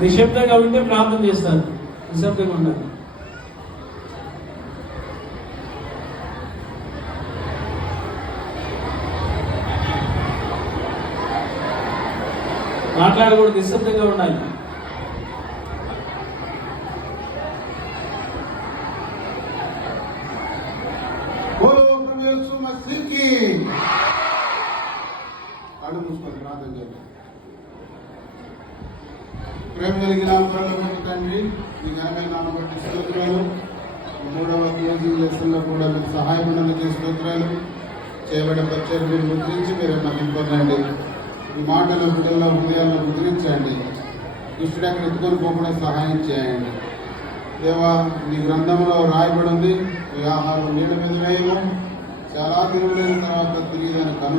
నిశ్శబ్దంగా ఉంటే ప్రార్థన చేస్తారు. నిశ్శబ్దంగా ఉండాలి. మాట్లాడకూడదు, నిశ్శబ్దంగా ఉండాలి. కళ్ళు మూసుకొని ప్రార్థన చేద్దాం. ప్రేమ కలిగిన తండ్రి, మీ ఘనమైన నామం బట్టి స్తోత్రాలు. 3వ క్లోజింగ్ లెసన్లో కూడా మీకు సహాయపడినందుకు స్తోత్రాలు. చేయబడిన పరిచయం మీరు ముద్రించి మీరు నమ్మింపండి. ఈ మాటల బిడ్డల్లో హృదయాల్లో ముద్రించండి. దుష్టుడు అక్కడ ఎత్తుకొని పోకుండా సహాయం చేయండి. దేవా, మీ గ్రంథంలో రాయబడి ఉంది, ఈ ఆహారం నీడ మీద వేయము, చాలా తిరుగులైన తర్వాత తిరిగి